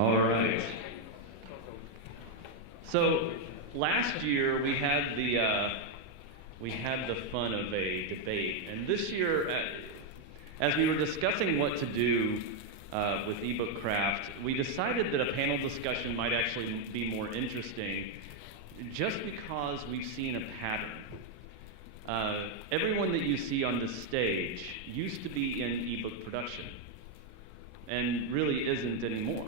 All right. So last year we had the fun of a debate, and this year, as we were discussing what to do with ebookcraft, we decided that a panel discussion might actually be more interesting, just because we've seen a pattern. Everyone that you see on this stage used to be in ebook production, and really isn't anymore.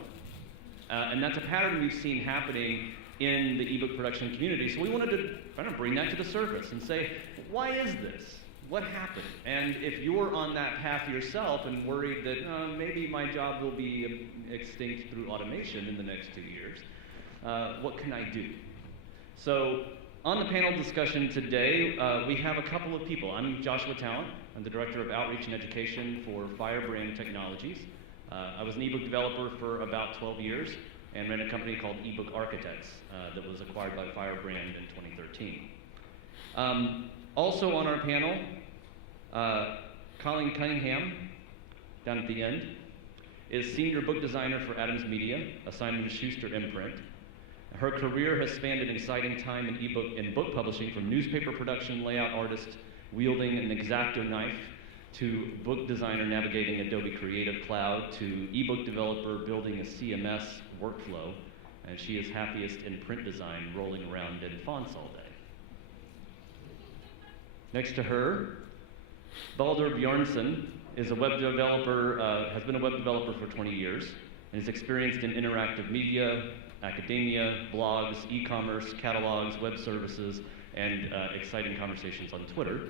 And that's a pattern we've seen happening in the ebook production community. So we wanted to kind of bring that to the surface and say, why is this? What happened? And if you're on that path yourself and worried that maybe my job will be extinct through automation in the next 2 years, what can I do? So on the panel discussion today, we have a couple of people. I'm Joshua Talent. I'm the Director of Outreach and Education for Firebrand Technologies. I was an ebook developer for about 12 years and ran a company called Ebook Architects that was acquired by Firebrand in 2013. Also on our panel, Colleen Cunningham, down at the end, is Senior Book Designer for Adams Media, a Simon & Schuster imprint. Her career has spanned an exciting time in book publishing, from newspaper production, layout artist wielding an X-Acto knife, to book designer navigating Adobe Creative Cloud, to ebook developer building a CMS workflow, and she is happiest in print design, rolling around in fonts all day. Next to her, Baldur Bjornsson is a web developer, has been a web developer for 20 years, and is experienced in interactive media, academia, blogs, e-commerce, catalogs, web services, and exciting conversations on Twitter.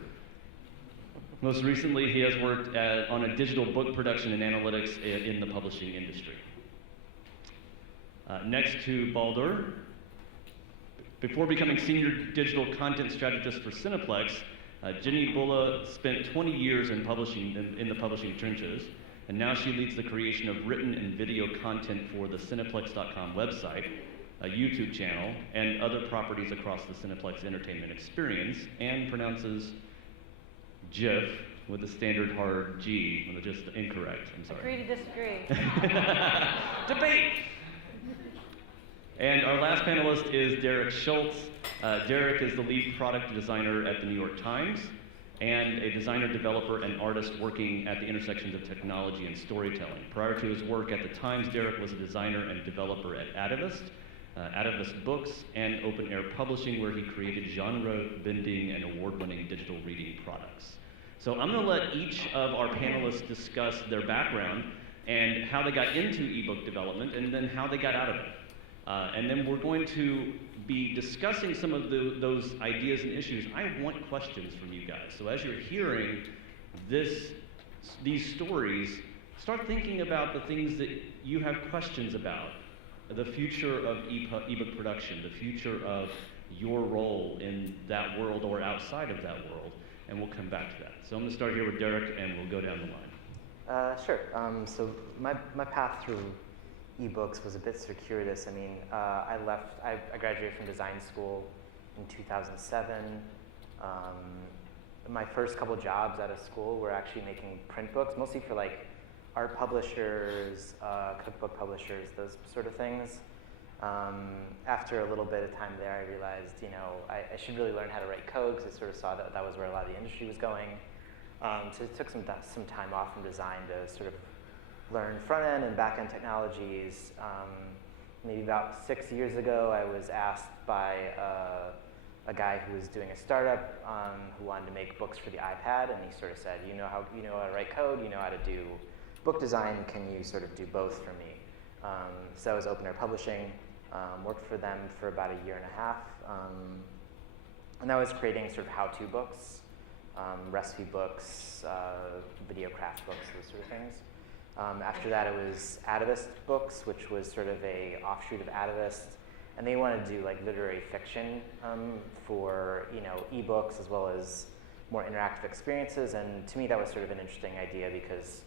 Most recently, he has worked on a digital book production and analytics in the publishing industry. Next to Baldur, before becoming Senior Digital Content Strategist for Cineplex, Jenny Bulla spent 20 years in the publishing trenches, and now she leads the creation of written and video content for the Cineplex.com website, a YouTube channel, and other properties across the Cineplex entertainment experience, and pronounces GIF with a standard hard G, just incorrect, I'm sorry. Agree to disagree. Debate! And our last panelist is Derek Schultz. Derek is the lead product designer at the New York Times, and a designer, developer, and artist working at the intersections of technology and storytelling. Prior to his work at the Times, Derek was a designer and developer at Atavist, Atavist Books, and Open Air Publishing, where he created genre-bending and award-winning digital reading products. So I'm going to let each of our panelists discuss their background and how they got into ebook development, and then how they got out of it. And then we're going to be discussing some of those ideas and issues. I want questions from you guys. So as you're hearing these stories, start thinking about the things that you have questions about. The future of ebook production, the future of your role in that world or outside of that world, and we'll come back to that. So I'm going to start here with Derek, and we'll go down the line. Sure. So my path through ebooks was a bit circuitous. I mean, I graduated from design school in 2007. My first couple jobs out of school were actually making print books, mostly for like art publishers, cookbook publishers, those sort of things. After a little bit of time there, I realized, I should really learn how to write code, because I sort of saw that was where a lot of the industry was going. So it took some time off from design to sort of learn front-end and back-end technologies. Maybe about 6 years ago, I was asked by a guy who was doing a startup who wanted to make books for the iPad, and he sort of said, you know how to write code, you know how to do book design, can you sort of do both for me? So I was Open Air Publishing, worked for them for about a year and a half, and I was creating sort of how-to books, recipe books, video craft books, those sort of things. After that, it was Atavist Books, which was sort of a offshoot of Atavist, and they wanted to do like literary fiction for ebooks as well as more interactive experiences. And to me, that was sort of an interesting idea because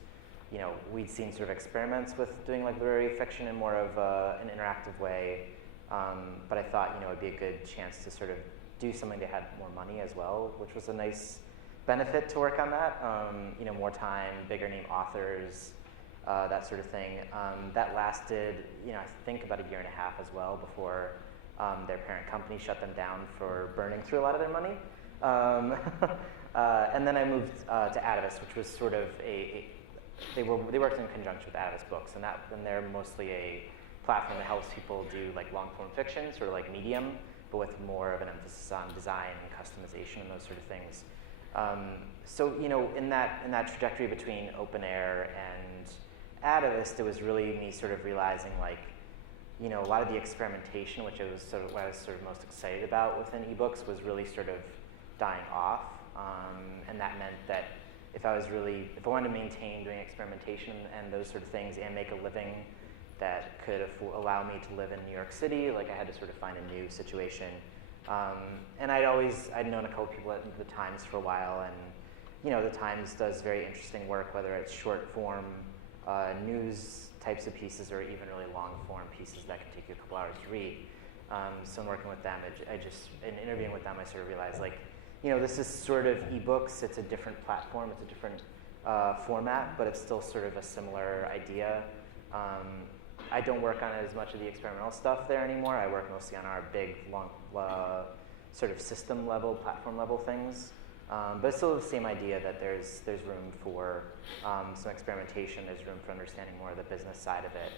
we'd seen sort of experiments with doing like literary fiction in more of an interactive way, but I thought it'd be a good chance to sort of do something that had more money as well, which was a nice benefit to work on that. More time, bigger name authors. that sort of thing. That lasted, I think about 1.5 years as well before their parent company shut them down for burning through a lot of their money. And then I moved to Atavist, which was sort of they worked in conjunction with Atavist Books, and they're mostly a platform that helps people do like long form fiction, sort of like Medium, but with more of an emphasis on design and customization and those sort of things. So in that trajectory between Open Air and Atavist, it was really me sort of realizing like, a lot of the experimentation, which was sort of what I was sort of most excited about within ebooks, was really sort of dying off, and that meant that if I wanted to maintain doing experimentation and those sort of things and make a living that could allow me to live in New York City, like I had to sort of find a new situation. And I'd known a couple people at the Times for a while, and the Times does very interesting work, whether it's short form news types of pieces or even really long form pieces that can take you a couple hours to read. So in working with them, in interviewing with them, I sort of realized like, this is sort of ebooks. It's a different platform. It's a different format, but it's still sort of a similar idea. I don't work on as much of the experimental stuff there anymore. I work mostly on our big, long, sort of system level, platform level things. But it's still the same idea that there's room for some experimentation. There's room for understanding more of the business side of it.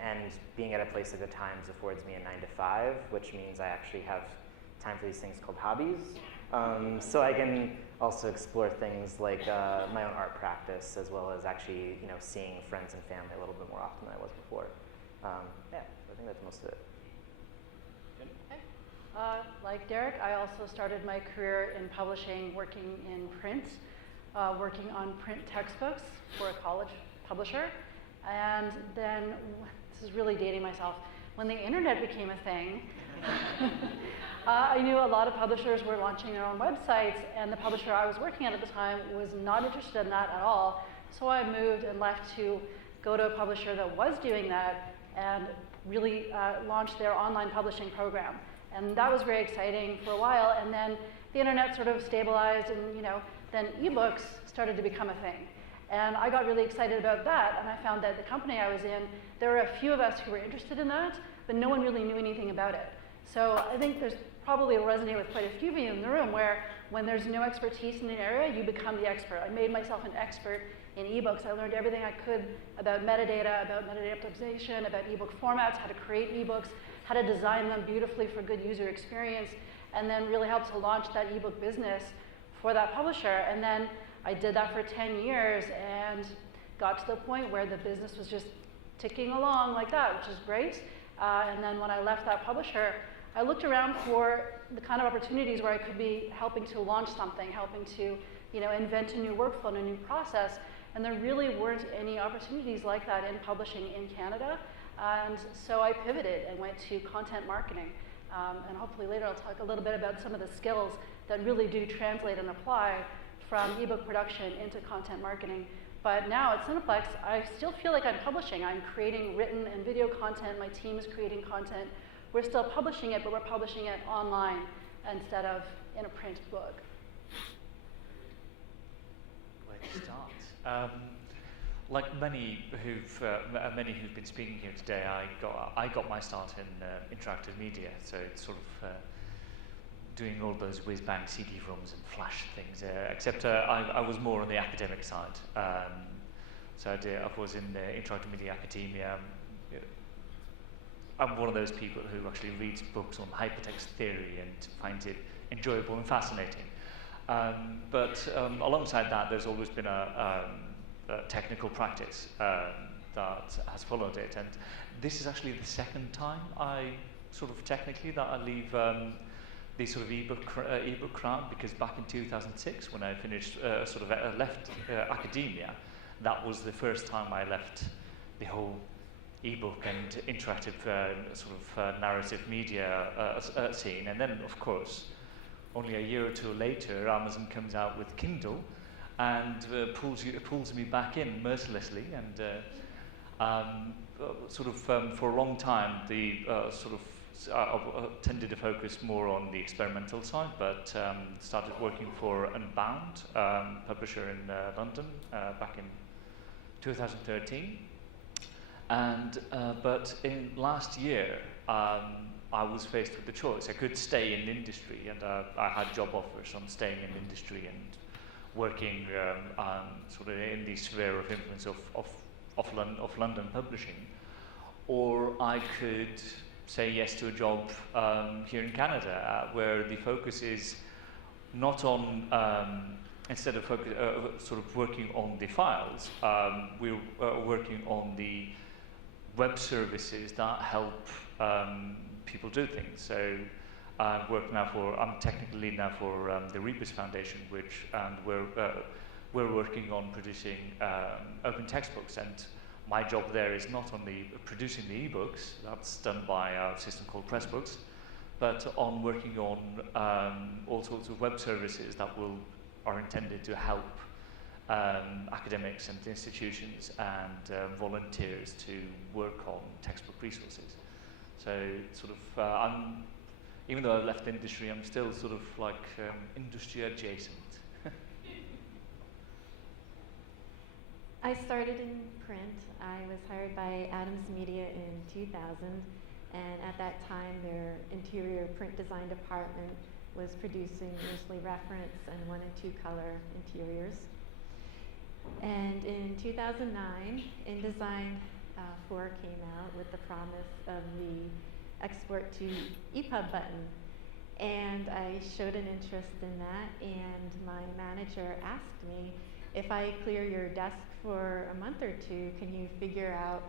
And being at a place like the Times affords me a 9-to-5, which means I actually have time for these things called hobbies. So I can also explore things like my own art practice, as well as actually, seeing friends and family a little bit more often than I was before. I think that's most of it. Like Derek, I also started my career in publishing, working in print, working on print textbooks for a college publisher. And then, this is really dating myself, when the internet became a thing, I knew a lot of publishers were launching their own websites, and the publisher I was working at the time was not interested in that at all. So I moved and left to go to a publisher that was doing that and really launched their online publishing program. And that was very exciting for a while, and then the internet sort of stabilized, and then ebooks started to become a thing. And I got really excited about that, and I found that the company I was in, there were a few of us who were interested in that, but no one really knew anything about it. So I think there's probably resonate with quite a few of you in the room where when there's no expertise in an area, you become the expert. I made myself an expert in ebooks. I learned everything I could about metadata optimization, about ebook formats, how to create ebooks, how to design them beautifully for good user experience, and then really helped to launch that ebook business for that publisher. And then I did that for 10 years and got to the point where the business was just ticking along like that, which is great. And then when I left that publisher, I looked around for the kind of opportunities where I could be helping to launch something, helping to invent a new workflow and a new process. And there really weren't any opportunities like that in publishing in Canada. And so I pivoted and went to content marketing. And hopefully later I'll talk a little bit about some of the skills that really do translate and apply from ebook production into content marketing. But now at Cineplex, I still feel like I'm publishing. I'm creating written and video content. My team is creating content. We're still publishing it, but we're publishing it online instead of in a print book. Where to start? Like many who've been speaking here today, I got my start in interactive media. So it's sort of doing all those whiz-bang CD-ROMs and flash things. Except I was more on the academic side. So I was in interactive media academia. I'm one of those people who actually reads books on hypertext theory and finds it enjoyable and fascinating. But alongside that, there's always been a technical practice that has followed it. And this is actually the second time I sort of technically that I leave the sort of ebookcraft, because back in 2006 when I finished left academia, that was the first time I left the whole ebook and interactive narrative media scene. And then, of course, only a year or two later, Amazon comes out with Kindle and pulls me back in mercilessly. And for a long time, the tended to focus more on the experimental side, but started working for Unbound, publisher in London, back in 2013. And but in last year, I was faced with the choice. I could stay in industry, and I had job offers on staying in industry and working sort of in the sphere of influence of London publishing, or I could say yes to a job here in Canada, where the focus is not on instead of sort of working on the files, we're working on the web services that help people do things. So I'm technical lead now for the Rebus Foundation, and we're working on producing open textbooks. And my job there is not on producing the ebooks, that's done by a system called Pressbooks, but on working on all sorts of web services that are intended to help academics and institutions and volunteers to work on textbook resources. So sort of, even though I've left industry, I'm still sort of like industry adjacent. I started in print. I was hired by Adams Media in 2000, and at that time their interior print design department was producing mostly reference and 1 and 2 color interiors. And in 2009, InDesign 4 came out with the promise of the export to EPUB button. And I showed an interest in that, and my manager asked me, if I clear your desk for a month or two, can you figure out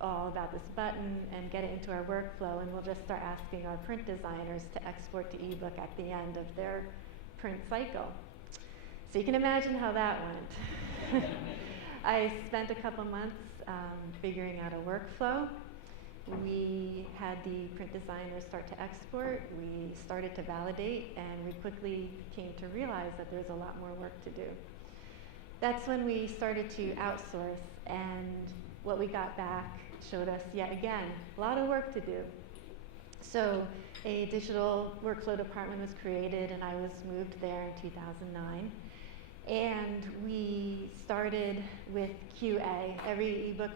all about this button and get it into our workflow, and we'll just start asking our print designers to export to ebook at the end of their print cycle. So you can imagine how that went. I spent a couple months figuring out a workflow. We had the print designers start to export, we started to validate, and we quickly came to realize that there's a lot more work to do. That's when we started to outsource, and what we got back showed us yet again a lot of work to do. So a digital workflow department was created, and I was moved there in 2009. And we started with QA. Every ebook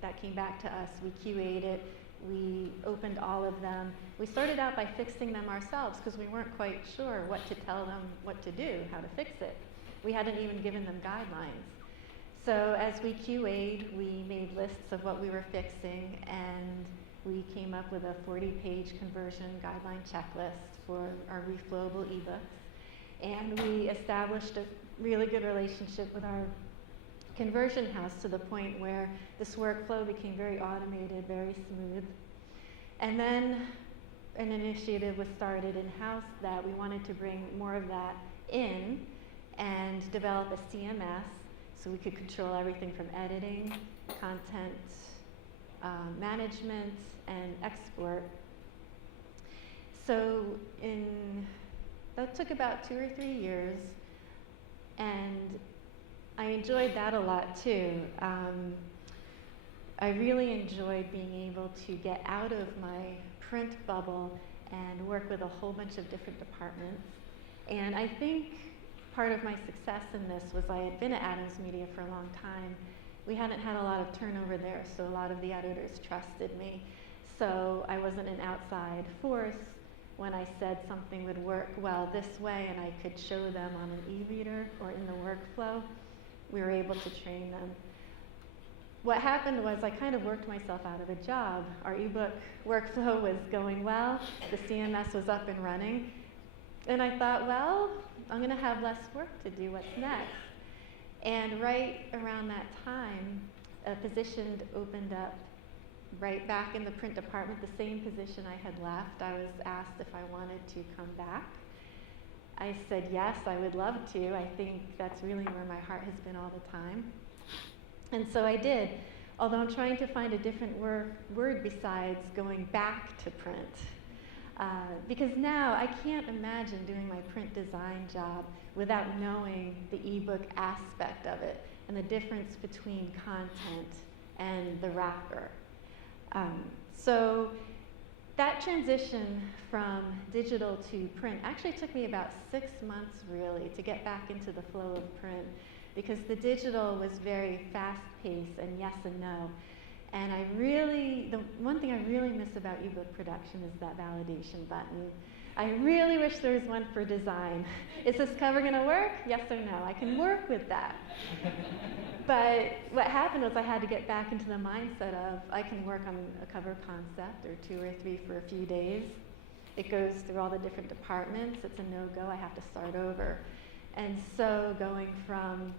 that came back to us, we QA'd it, we opened all of them. We started out by fixing them ourselves because we weren't quite sure what to tell them what to do, how to fix it. We hadn't even given them guidelines. So as we QA'd, we made lists of what we were fixing, and we came up with a 40-page conversion guideline checklist for our reflowable ebooks. And we established a really good relationship with our conversion house to the point where this workflow became very automated, very smooth. And then an initiative was started in-house that we wanted to bring more of that in and develop a CMS so we could control everything from editing, content management, and export. So that took about 2 or 3 years, and I enjoyed that a lot too. I really enjoyed being able to get out of my print bubble and work with a whole bunch of different departments. And I think part of my success in this was I had been at Adams Media for a long time. We hadn't had a lot of turnover there, so a lot of the editors trusted me. So I wasn't an outside force. When I said something would work well this way and I could show them on an e-reader or in the workflow, we were able to train them. What happened was I kind of worked myself out of a job. Our ebook workflow was going well, the CMS was up and running, and I thought, well, I'm going to have less work to do. What's next? And right around that time, a position opened up right back in the print department, the same position I had left. I was asked if I wanted to come back. I said yes, I would love to. I think that's really where my heart has been all the time. And so I did, although I'm trying to find a different word besides going back to print. Because now I can't imagine doing my print design job without knowing the ebook aspect of it and the difference between content and the wrapper. So that transition from digital to print actually took me about 6 months really to get back into the flow of print. because the digital was very fast-paced and yes and no. And the one thing I really miss about ebook production is that validation button. I really wish there was one for design. Is this cover going to work? Yes or no? I can work with that. But what happened was I had to get back into the mindset of I can work on a cover concept or 2 or 3 for a few days. It goes through all the different departments. It's a no-go. I have to start over. And so going from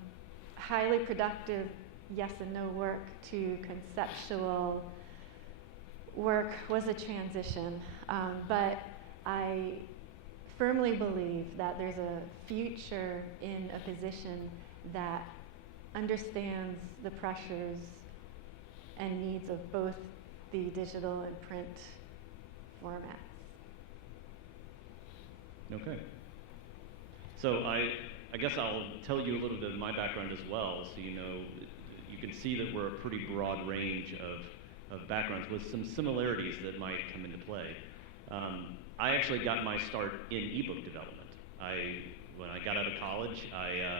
highly productive yes and no work to conceptual work was a transition. But I firmly believe that there's a future in a position that understands the pressures and needs of both the digital and print formats. Okay. So I guess I'll tell you a little bit of my background as well, so you know, you can see that we're a pretty broad range of backgrounds with some similarities that might come into play. I actually got my start in ebook development. When I got out of college, I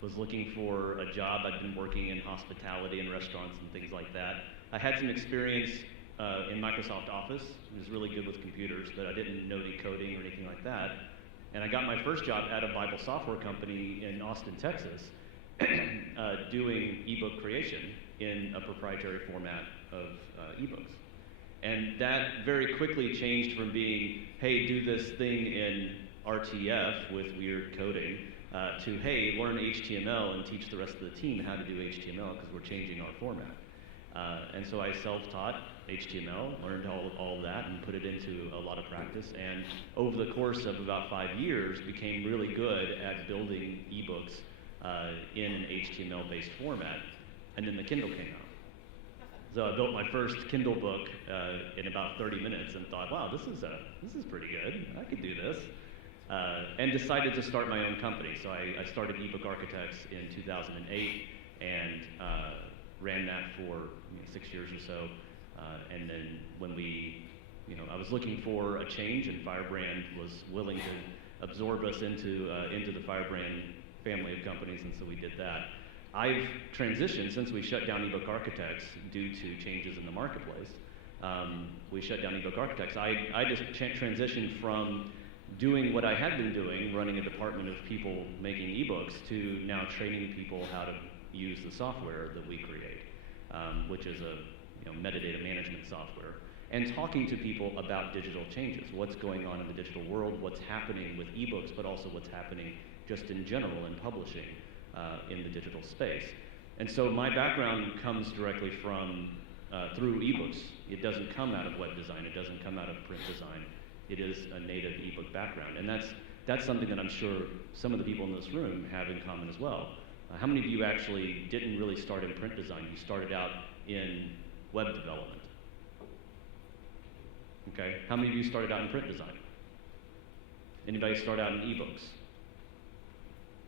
was looking for a job. I'd been working in hospitality and restaurants and things like that. I had some experience in Microsoft Office. I was really good with computers, but I didn't know decoding or anything like that. And I got my first job at a Bible software company in Austin, Texas, doing ebook creation in a proprietary format of ebooks. And that very quickly changed from being, hey, do this thing in RTF with weird coding, to, hey, learn HTML and teach the rest of the team how to do HTML because we're changing our format. And so I self-taught HTML, learned all of that, and put it into a lot of practice. And over the course of about 5 years, became really good at building ebooks in an HTML-based format. And then the Kindle came out. So I built my first Kindle book in about 30 minutes and thought, wow, this is pretty good. I could do this. And decided to start my own company. So I started Ebook Architects in 2008 and ran that for 6 years or so. And then when I was looking for a change, and Firebrand was willing to absorb us into the Firebrand family of companies, and so we did that. I've transitioned since we shut down Ebook Architects due to changes in the marketplace. We shut down Ebook Architects. I just transitioned from doing what I had been doing, running a department of people making ebooks, to now training people how to use the software that we create, which is a metadata management software, and talking to people about digital changes, what's going on in the digital world, what's happening with ebooks, but also what's happening just in general in publishing in the digital space. And so my background comes directly from through ebooks. It doesn't come out of web design. It doesn't come out of print design. It is a native ebook background, and that's something that I'm sure some of the people in this room have in common as well. How many of you actually didn't really start in print design? You started out in web development. Okay, how many of you started out in print design? Anybody start out in ebooks?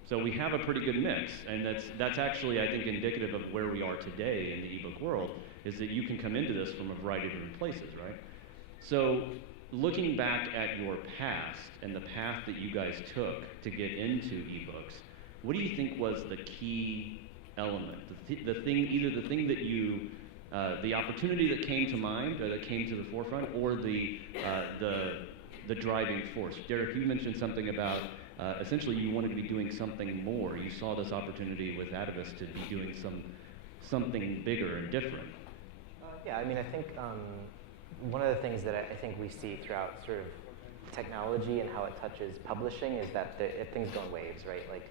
So we have a pretty good mix, and that's actually, I think, indicative of where we are today in the ebook world, is that you can come into this from a variety of different places, right? So looking back at your past and the path that you guys took to get into ebooks, what do you think was the key element? The thing that you, the opportunity that came to mind, or that came to the forefront, or the driving force? Derek, you mentioned something about essentially you wanted to be doing something more. You saw this opportunity with Atavist to be doing something bigger and different. Yeah, I mean, I think one of the things that I think we see throughout sort of technology and how it touches publishing is that things go in waves, right? Like,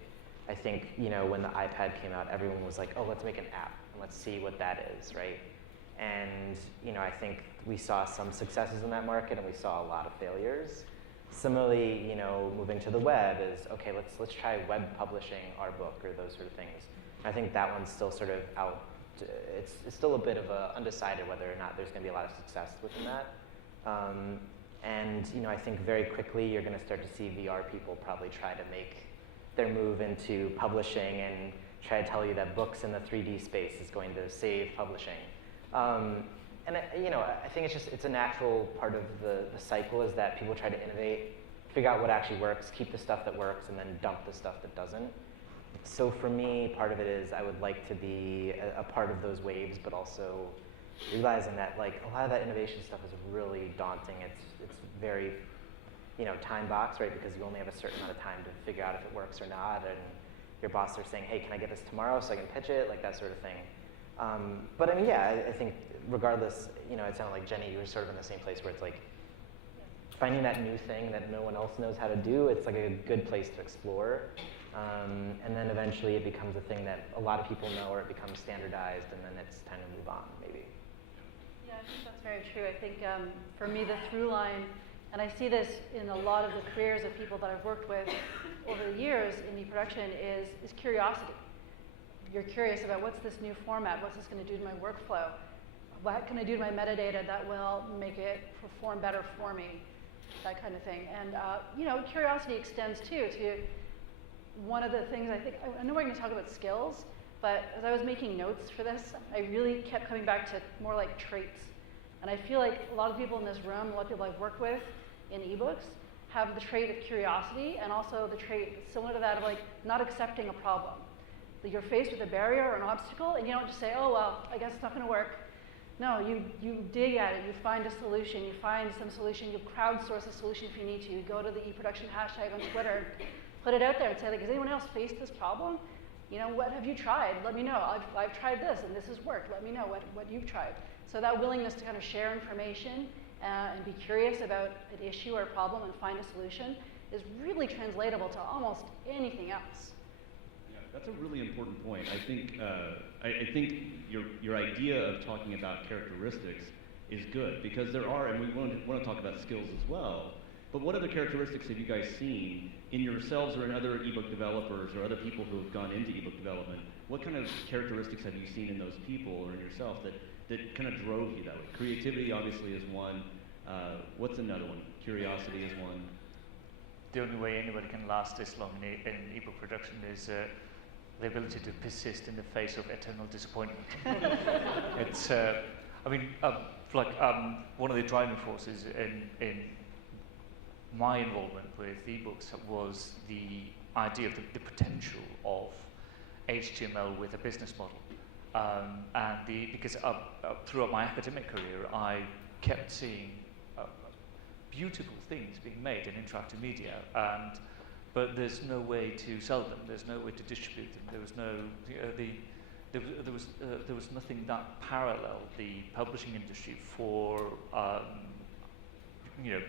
I think, when the iPad came out, everyone was like, oh, let's make an app, and let's see what that is, right? And, I think we saw some successes in that market, and we saw a lot of failures. Similarly, moving to the web is, okay, let's try web publishing our book, or those sort of things. I think that one's still sort of out. It's still a bit of undecided whether or not there's going to be a lot of success within that. And I think very quickly you're going to start to see VR people probably try to make their move into publishing and try to tell you that books in the 3D space is going to save publishing. And I think it's a natural part of the cycle, is that people try to innovate, figure out what actually works, keep the stuff that works, and then dump the stuff that doesn't. So for me, part of it is I would like to be a part of those waves, but also realizing that like a lot of that innovation stuff is really daunting. It's very, time boxed, right? Because you only have a certain amount of time to figure out if it works or not, and your boss are saying, hey, can I get this tomorrow so I can pitch it, like that sort of thing. But I mean, yeah, I think regardless, it sounded like Jenny, you were sort of in the same place where it's like finding that new thing that no one else knows how to do. It's like a good place to explore. And then eventually it becomes a thing that a lot of people know, or it becomes standardized, and then it's time to move on, maybe. Yeah, I think that's very true. I think for me, the through line, and I see this in a lot of the careers of people that I've worked with over the years in e-production, is curiosity. You're curious about what's this new format, what's this going to do to my workflow, what can I do to my metadata that will make it perform better for me, that kind of thing. And curiosity extends too to one of the things I know we're going to talk about skills, but as I was making notes for this, I really kept coming back to more like traits. And I feel like a lot of people in this room, a lot of people I've worked with in ebooks, have the trait of curiosity, and also the trait similar to that of like not accepting a problem. That you're faced with a barrier or an obstacle, and you don't just say, oh, well, I guess it's not going to work. No, you dig at it, you find a solution, you find some solution, you crowdsource a solution if you need to. You go to the eProduction hashtag on Twitter, put it out there and say, like, has anyone else faced this problem? What have you tried? Let me know. I've tried this and this has worked. Let me know what you've tried. So that willingness to kind of share information and be curious about an issue or a problem and find a solution is really translatable to almost anything else. Yeah, that's a really important point. I think your idea of talking about characteristics is good, because there are, and we want to talk about skills as well. But what other characteristics have you guys seen in yourselves or in other ebook developers or other people who have gone into ebook development? What kind of characteristics have you seen in those people or in yourself that kind of drove you that way? Creativity obviously is one. What's another one? Curiosity is one. The only way anybody can last this long in ebook production is the ability to persist in the face of eternal disappointment. It's, one of the driving forces in my involvement with ebooks was the idea of the potential of HTML with a business model. Because throughout my academic career, I kept seeing beautiful things being made in interactive media, but there's no way to sell them. There's no way to distribute them. There was no there was nothing that paralleled the publishing industry for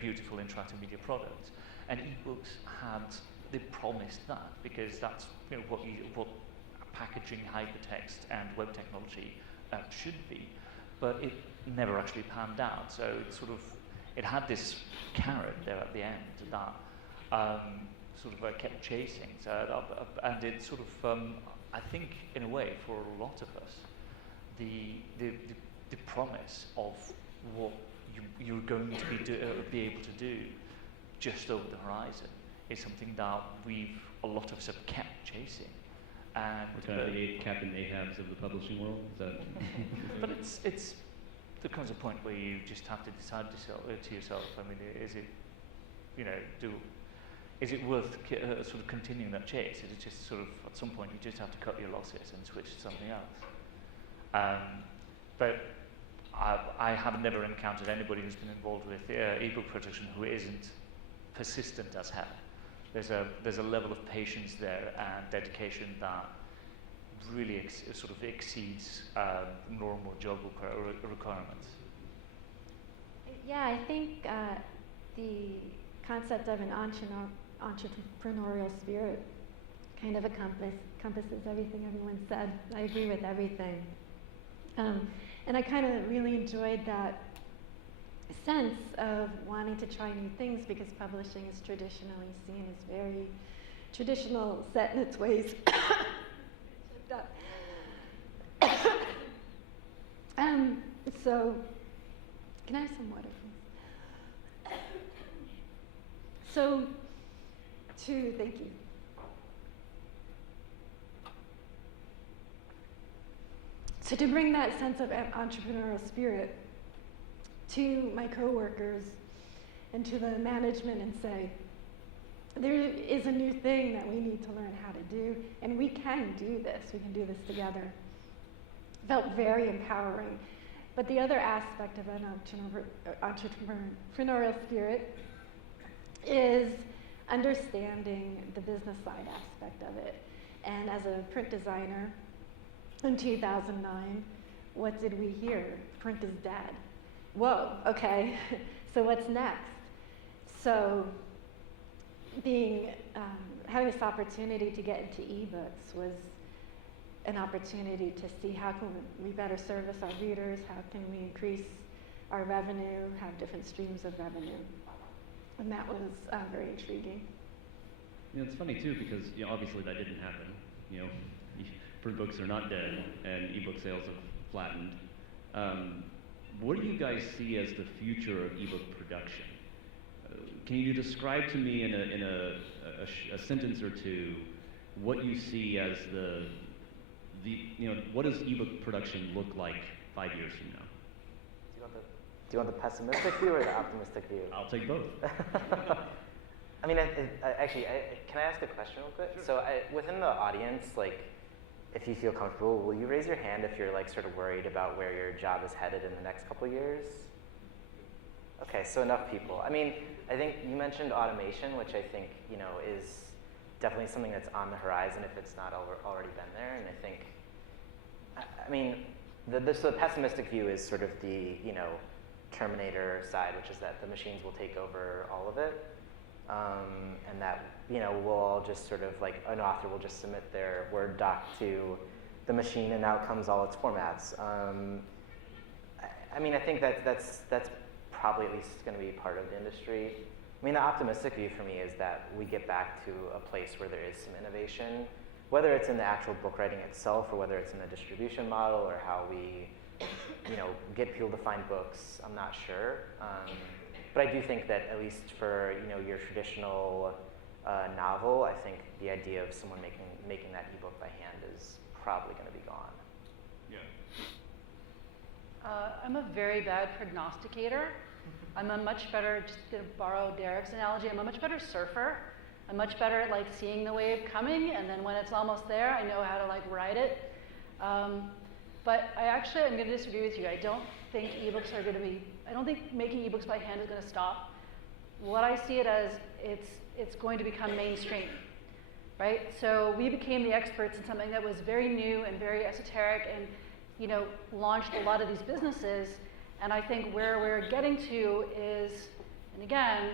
beautiful interactive media products. And ebooks they promised that, because that's what packaging hypertext and web technology should be, but it never actually panned out. So it had this carrot there at the end that kept chasing. And it I think in a way for a lot of us, the promise of what you're going to be able to do just over the horizon is something that a lot of us have kept chasing. And we're kind of the Captain Ahabs of the publishing world. Is that? But there comes a point where you just have to decide to yourself. I mean, is it, is it worth continuing that chase? Is it just at some point you just have to cut your losses and switch to something else? But I have never encountered anybody who's been involved with ebook production who isn't persistent as hell. There's a level of patience there and dedication that really exceeds normal job requirements. Yeah, I think the concept of an entrepreneurial spirit kind of encompasses everything everyone said. I agree with everything. And I kind of really enjoyed that sense of wanting to try new things, because publishing is traditionally seen as very traditional, set in its ways. So, can I have some water, please? Thank you. So to bring that sense of entrepreneurial spirit to my coworkers and to the management and say, there is a new thing that we need to learn how to do, and we can do this. We can do this together. Felt very empowering. But the other aspect of an entrepreneurial spirit is understanding the business side aspect of it. And as a print designer in 2009, what did we hear? Print is dead. Whoa, okay, so what's next? So having this opportunity to get into ebooks was an opportunity to see how can we better service our readers, how can we increase our revenue, have different streams of revenue. And that was very intriguing. You know, it's funny too, because obviously that didn't happen. Print books are not dead, and ebook sales have flattened. What do you guys see as the future of ebook production? Can you describe to me in a sentence or two what you see as what does ebook production look like 5 years from now? Do you want the pessimistic view or the optimistic view? I'll take both. I mean, actually, can I ask a question real quick? Sure. So within the audience, if you feel comfortable, will you raise your hand if you're sort of worried about where your job is headed in the next couple of years? Okay, so enough people. I mean, I think you mentioned automation, which I think, is definitely something that's on the horizon if it's not already been there. And I think, the pessimistic view is sort of the, Terminator side, which is that the machines will take over all of it. And that, we'll all just sort of an author will just submit their Word doc to the machine and out comes all its formats. I think that's probably at least going to be part of the industry. The optimistic view for me is that we get back to a place where there is some innovation, whether it's in the actual book writing itself or whether it's in the distribution model or how we, get people to find books. I'm not sure. But I do think that at least for your traditional novel, I think the idea of someone making that ebook by hand is probably going to be gone. Yeah. I'm a very bad prognosticator. I'm a much better, just to borrow Derek's analogy, I'm a much better surfer. I'm much better at seeing the wave coming, and then when it's almost there, I know how to ride it. But I'm going to disagree with you. I don't think ebooks are going to be, I don't think making ebooks by hand is going to stop. What I see it as, it's going to become mainstream, right? So we became the experts in something that was very new and very esoteric and, launched a lot of these businesses. And I think where we're getting to is, and again,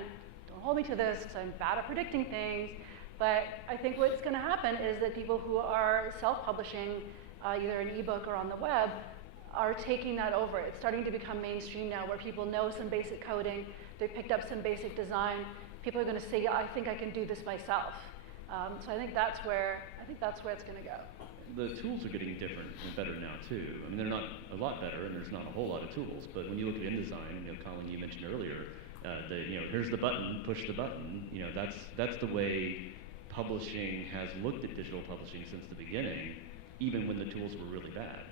don't hold me to this because I'm bad at predicting things, but I think what's going to happen is that people who are self-publishing, either an ebook or on the web, are taking that over. It's starting to become mainstream now, where people know some basic coding, they picked up some basic design. People are going to say, yeah, I think I can do this myself. So I think that's where it's going to go. The tools are getting different and better now too. They're not a lot better, and there's not a whole lot of tools. But when you look at InDesign, Colin, you mentioned earlier, here's the button, push the button. That's the way publishing has looked at digital publishing since the beginning, even when the tools were really bad.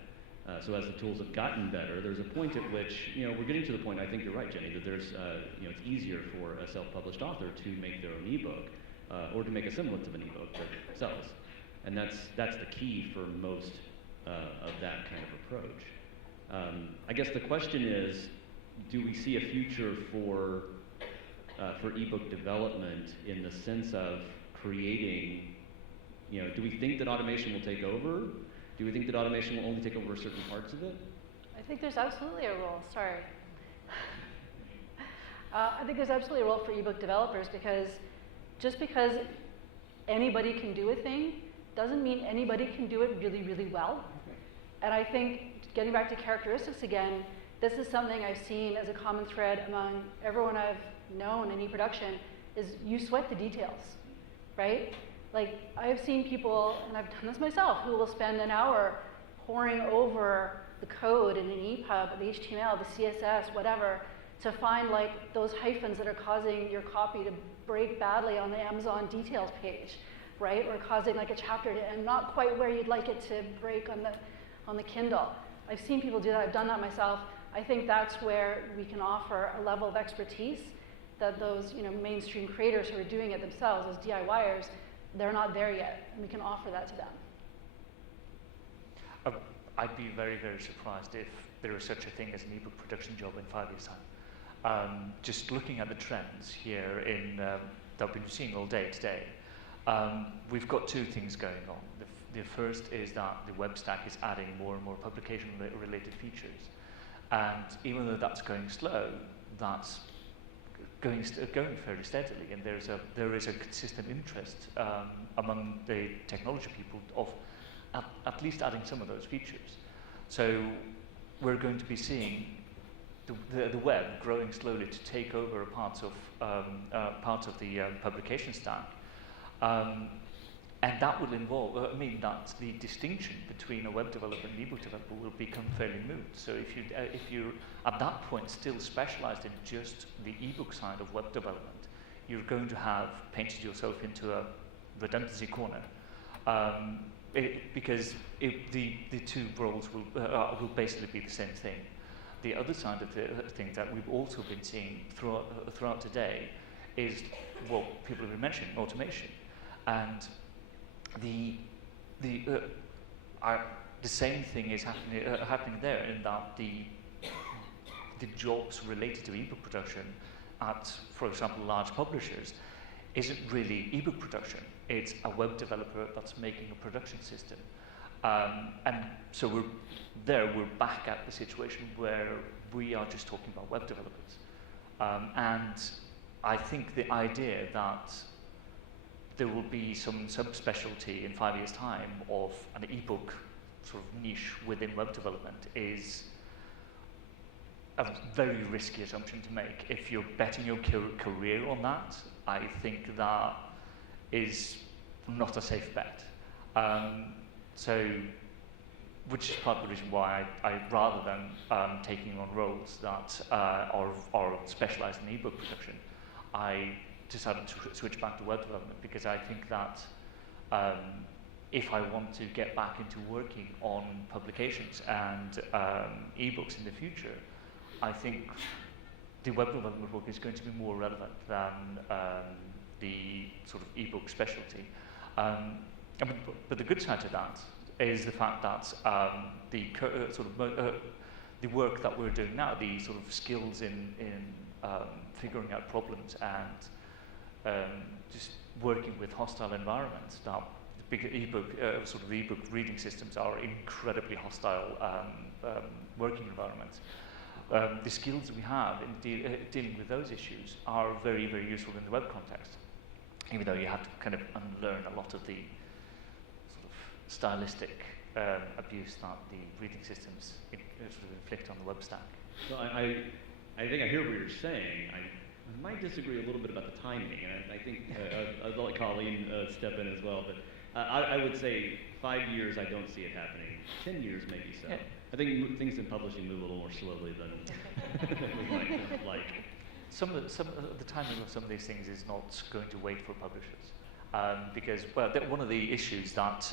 So as the tools have gotten better, there's a point at which, we're getting to the point, I think you're right, Jenny, that there's, it's easier for a self-published author to make their own ebook, or to make a semblance of an ebook that sells. And that's the key for most of that kind of approach. I guess the question is, do we see a future for ebook development in the sense of creating, do we think that automation will take over? Do we think that automation will only take over certain parts of it? I think there's absolutely a role, sorry. I think there's absolutely a role for ebook developers, because just because anybody can do a thing doesn't mean anybody can do it really, really well. And I think, getting back to characteristics again, this is something I've seen as a common thread among everyone I've known in e-production, is you sweat the details, right? I've seen people, and I've done this myself, who will spend an hour poring over the code in an EPUB, the HTML, the CSS, whatever, to find those hyphens that are causing your copy to break badly on the Amazon details page, right? Or causing a chapter to end not quite where you'd like it to break on the Kindle. I've seen people do that. I've done that myself. I think that's where we can offer a level of expertise that those mainstream creators who are doing it themselves as DIYers, they're not there yet, and we can offer that to them. I'd be very, very surprised if there is such a thing as an ebook production job in 5 years' time. Just looking at the trends here that we've been seeing all day today, we've got two things going on. The first is that the web stack is adding more and more publication-related features. And even though that's going slow, that's going fairly steadily. And there is a consistent interest among the technology people of at least adding some of those features. So we're going to be seeing the web growing slowly to take over parts of the publication stack. And that will involve, mean that the distinction between a web developer and an ebook developer will become fairly moot. So if you're at that point still specialized in just the ebook side of web development, you're going to have painted yourself into a redundancy corner. Because the two roles will basically be the same thing. The other side of the thing that we've also been seeing throughout today is what people have been mentioning, automation. And the same thing is happening there, in that the jobs related to ebook production at, for example, large publishers isn't really ebook production. It's a web developer that's making a production system. And so we're back at the situation where we are just talking about web developers. And I think the idea that there will be some subspecialty in 5 years' time of an ebook sort of niche within web development is a very risky assumption to make. If you're betting your career on that, I think that is not a safe bet. Which is part of the reason why I rather than taking on roles that are specialized in ebook production, I decided to switch back to web development, because I think that if I want to get back into working on publications and ebooks in the future, I think the web development work is going to be more relevant than the sort of ebook specialty. But the good side to that is the fact that the work that we're doing now, the sort of skills in figuring out problems and just working with hostile environments. Now, the big ebook ebook reading systems are incredibly hostile working environments. The skills we have in dealing with those issues are very, very useful in the web context, even though you have to kind of unlearn a lot of the sort of stylistic abuse that the reading systems sort of inflict on the web stack. So I think I hear what you're saying. I might disagree a little bit about the timing, and I think I'll let Colleen step in as well, but I would say 5 years, I don't see it happening. 10 years, maybe so. Yeah. I think things in publishing move a little more slowly than we might like. Some of the timing of some of these things is not going to wait for publishers, because one of the issues that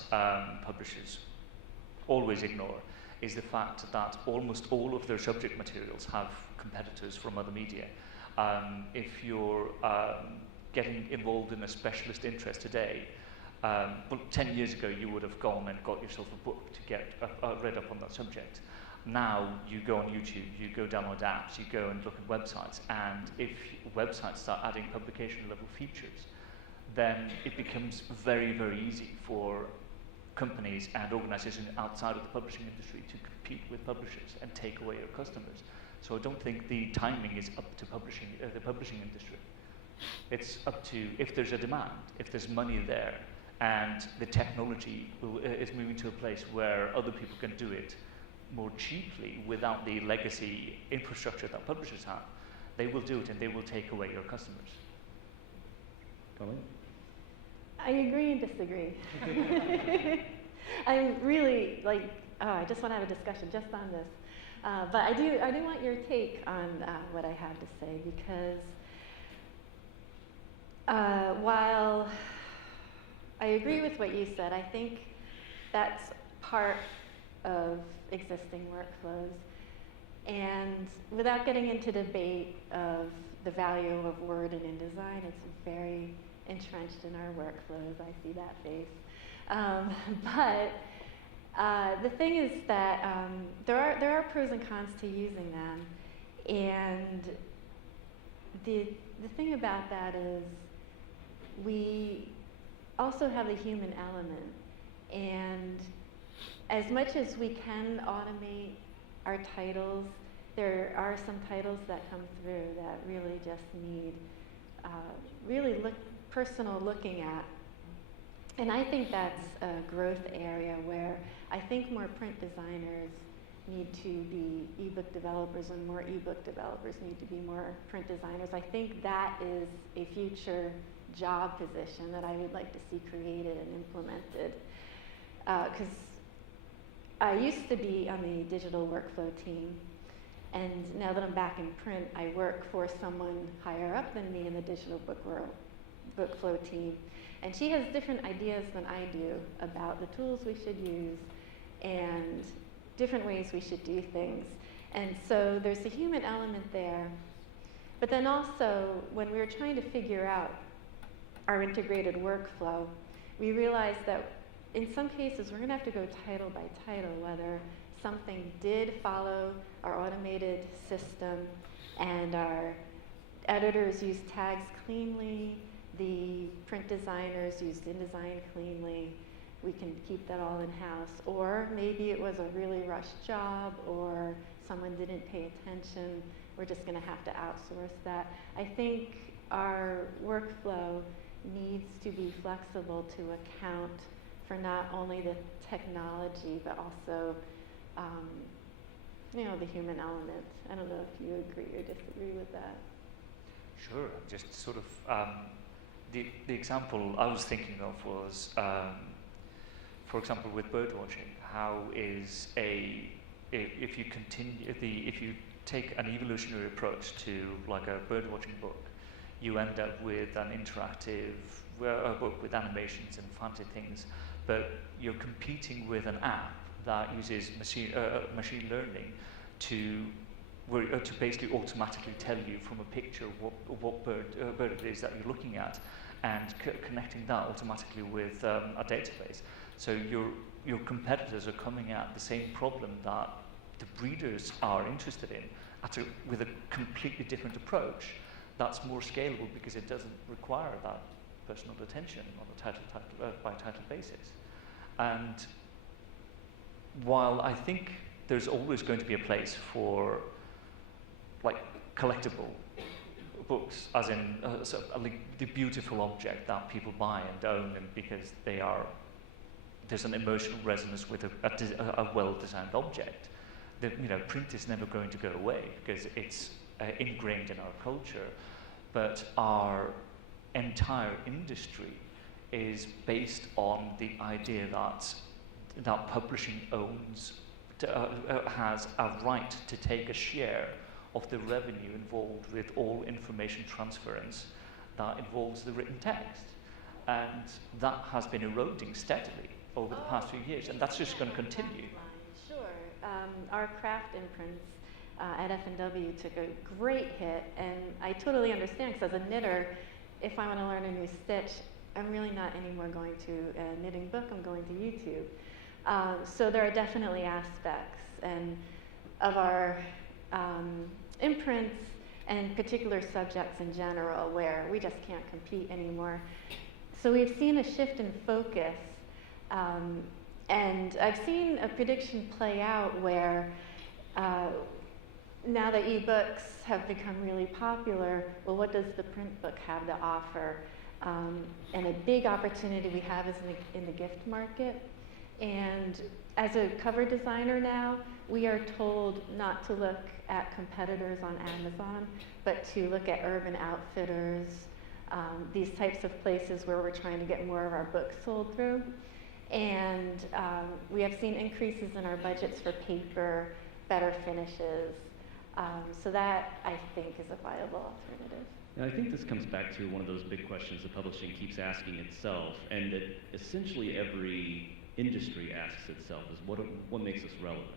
publishers always ignore is the fact that almost all of their subject materials have competitors from other media. If you're getting involved in a specialist interest today, 10 years ago you would have gone and got yourself a book to get read up on that subject. Now you go on YouTube, you go download apps, you go and look at websites, and if websites start adding publication level features, then it becomes very, very easy for companies and organizations outside of the publishing industry to compete with publishers and take away your customers. So I don't think the timing is up to the publishing industry. It's up to, if there's a demand, if there's money there, and the technology is moving to a place where other people can do it more cheaply without the legacy infrastructure that publishers have, they will do it and they will take away your customers. Colleen? I agree and disagree. I'm really I just want to have a discussion just on this. But I do want your take on what I have to say, because while I agree with what you said, I think that's part of existing workflows. And without getting into debate of the value of Word and InDesign, it's very entrenched in our workflows. I see that face. But the thing is that there are pros and cons to using them. And the thing about that is we also have the human element. And as much as we can automate our titles, there are some titles that come through that really just need personal looking at. And I think that's a growth area where I think more print designers need to be ebook developers and more ebook developers need to be more print designers. I think that is a future job position that I would like to see created and implemented. Because I used to be on the digital workflow team, and now that I'm back in print, I work for someone higher up than me in the digital bookflow team. And she has different ideas than I do about the tools we should use and different ways we should do things. And so there's a human element there. But then also, when we were trying to figure out our integrated workflow, we realized that in some cases we're going to have to go title by title, whether something did follow our automated system and our editors used tags cleanly, the print designers used InDesign cleanly. We can keep that all in-house. Or maybe it was a really rushed job or someone didn't pay attention. We're just going to have to outsource that. I think our workflow needs to be flexible to account for not only the technology, but also the human element. I don't know if you agree or disagree with that. Sure, just sort of, the example I was thinking of was, for example, with bird watching, how is if you take an evolutionary approach to like a bird watching book, you end up with an interactive book with animations and fancy things, but you're competing with an app that uses machine learning to basically automatically tell you from a picture what bird it is that you're looking at, and connecting that automatically with a database. So your competitors are coming at the same problem that the breeders are interested in, with a completely different approach that's more scalable because it doesn't require that personal attention on a title basis. And while I think there's always going to be a place for like collectible books, as in the beautiful object that people buy and own, and because there's an emotional resonance with a well-designed object. Print is never going to go away because it's ingrained in our culture, but our entire industry is based on the idea that publishing has a right to take a share of the revenue involved with all information transference that involves the written text. And that has been eroding steadily over the past few years, and that's just going to continue. Sure. Our craft imprints at F&W took a great hit, and I totally understand, because as a knitter, if I want to learn a new stitch, I'm really not anymore going to a knitting book, I'm going to YouTube. So there are definitely aspects of our imprints and particular subjects in general where we just can't compete anymore. So we've seen a shift in focus, and I've seen a prediction play out where now that ebooks have become really popular, well, what does the print book have to offer? And a big opportunity we have is in the gift market. And as a cover designer now, we are told not to look at competitors on Amazon, but to look at Urban Outfitters, these types of places where we're trying to get more of our books sold through. And we have seen increases in our budgets for paper, better finishes. So that, I think, is a viable alternative. And I think this comes back to one of those big questions that publishing keeps asking itself, and that essentially every industry asks itself, is what makes us relevant,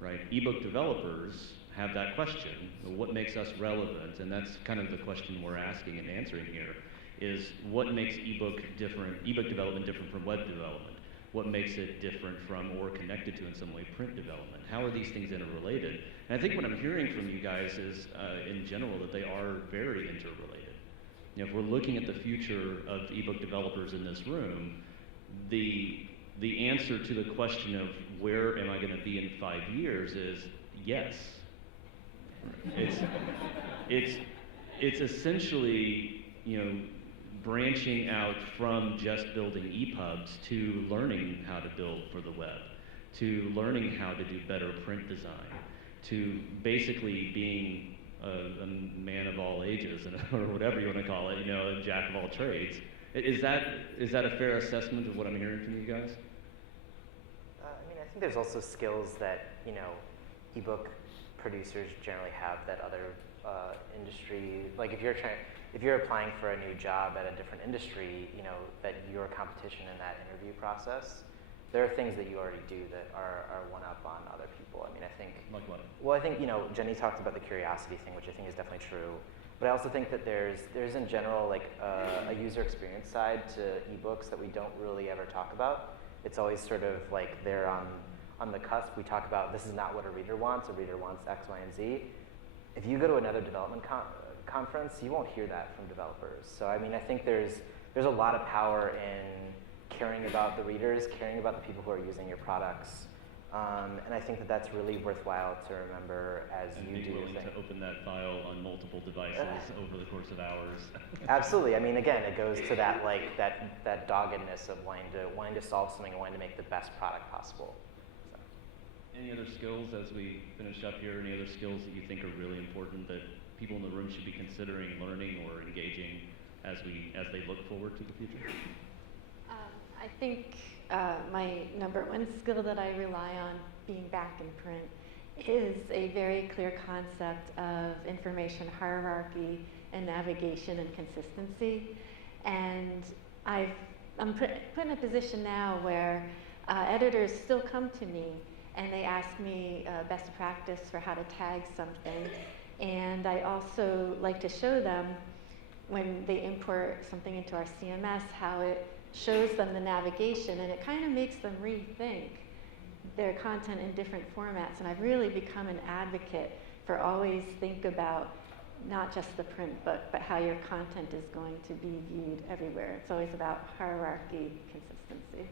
right? Ebook developers have that question, what makes us relevant, and that's kind of the question we're asking and answering here, is what makes ebook development different from web development? What makes it different from or connected to in some way print development? How are these things interrelated? And I think what I'm hearing from you guys is, in general, that they are very interrelated. You know, if we're looking at the future of ebook developers in this room, the answer to the question of where am I going to be in 5 years is yes. It's essentially, you know, branching out from just building EPUBs to learning how to build for the web, to learning how to do better print design, to basically being a man of all ages, or whatever you want to call it, you know, a jack of all trades. Is that a fair assessment of what I'm hearing from you guys? I mean, I think there's also skills that, you know, ebook producers generally have that other industry, like if you're applying for a new job at a different industry, you know, that your competition in that interview process, there are things that you already do that are one up on other people. I mean, I think. Like what? Well, I think, you know, Jenny talked about the curiosity thing, which I think is definitely true. But I also think that there's in general like a user experience side to ebooks that we don't really ever talk about. It's always sort of like they're on the cusp. We talk about this is not what a reader wants. A reader wants X, Y, and Z. If you go to another development conference, you won't hear that from developers. So I mean, I think there's a lot of power in caring about the readers, caring about the people who are using your products. And I think that that's really worthwhile to remember as and you do your thing. And be willing to open that file on multiple devices over the course of hours. Absolutely. I mean, again, it goes to that like that doggedness of wanting to solve something and wanting to make the best product possible. So. Any other skills as we finish up here? Any other skills that you think are really important that people in the room should be considering learning or engaging as they look forward to the future? I think my number one skill that I rely on being back in print is a very clear concept of information hierarchy and navigation and consistency. And I'm put in a position now where editors still come to me and they ask me best practice for how to tag something. And I also like to show them when they import something into our CMS how it shows them the navigation, and it kind of makes them rethink their content in different formats. And I've really become an advocate for always think about not just the print book, but how your content is going to be viewed everywhere. It's always about hierarchy, consistency.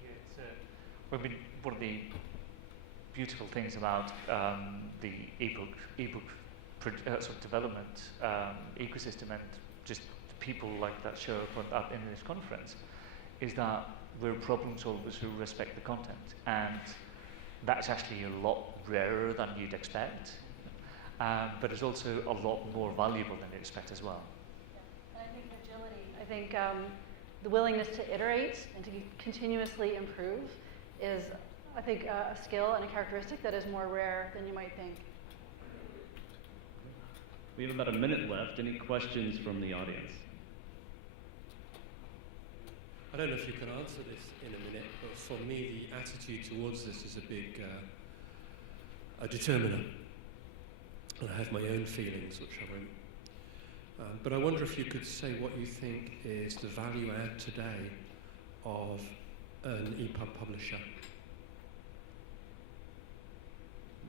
Yeah, I mean, one of the beautiful things about the ebook sort of development ecosystem and just the people like that show up in this conference is that we're problem solvers who respect the content, and that's actually a lot rarer than you'd expect, but it's also a lot more valuable than you expect as well. Yeah. And I think agility, I think the willingness to iterate and to continuously improve is, I think, a skill and a characteristic that is more rare than you might think. We have about a minute left. Any questions from the audience? I don't know if you can answer this in a minute, but for me, the attitude towards this is a big a determiner. And I have my own feelings, which I won't. But I wonder if you could say what you think is the value add today of an EPUB publisher.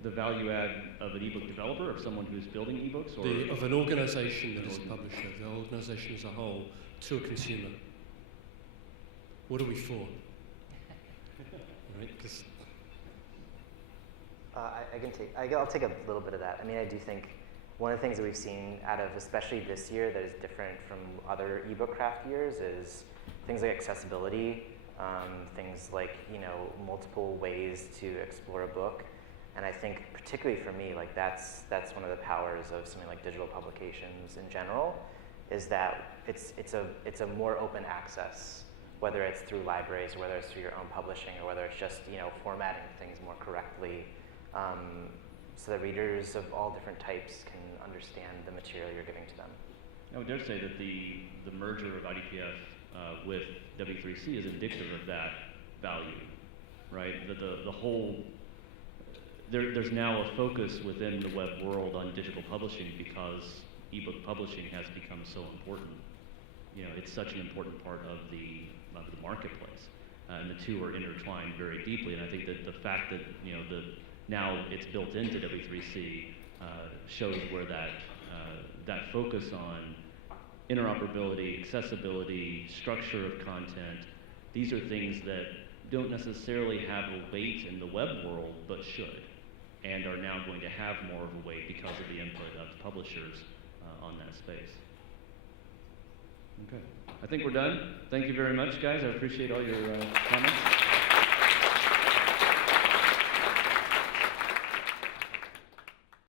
The value add of an ebook developer, of someone who's building ebooks, or of an organization that is a publisher, the organization as a whole, to a consumer. What are we for? Right? I'll take a little bit of that. I mean, I do think one of the things that we've seen out of, especially this year, that is different from other ebookcraft years is things like accessibility, things like, you know, multiple ways to explore a book. And I think particularly for me, like that's one of the powers of something like digital publications in general, is that it's a more open access, whether it's through libraries, or whether it's through your own publishing, or whether it's just, you know, formatting things more correctly, so that readers of all different types can understand the material you're giving to them. I would dare say that the merger of IDPF with W3C is indicative of that value, right? That the whole there's now a focus within the web world on digital publishing because ebook publishing has become so important. You know, it's such an important part of the marketplace, and the two are intertwined very deeply. And I think that the fact that now it's built into W3C shows where that focus on interoperability, accessibility, structure of content, these are things that don't necessarily have a weight in the web world, but should, and are now going to have more of a weight because of the input of publishers on that space. Okay, I think we're done. Thank you very much, guys. I appreciate all your comments.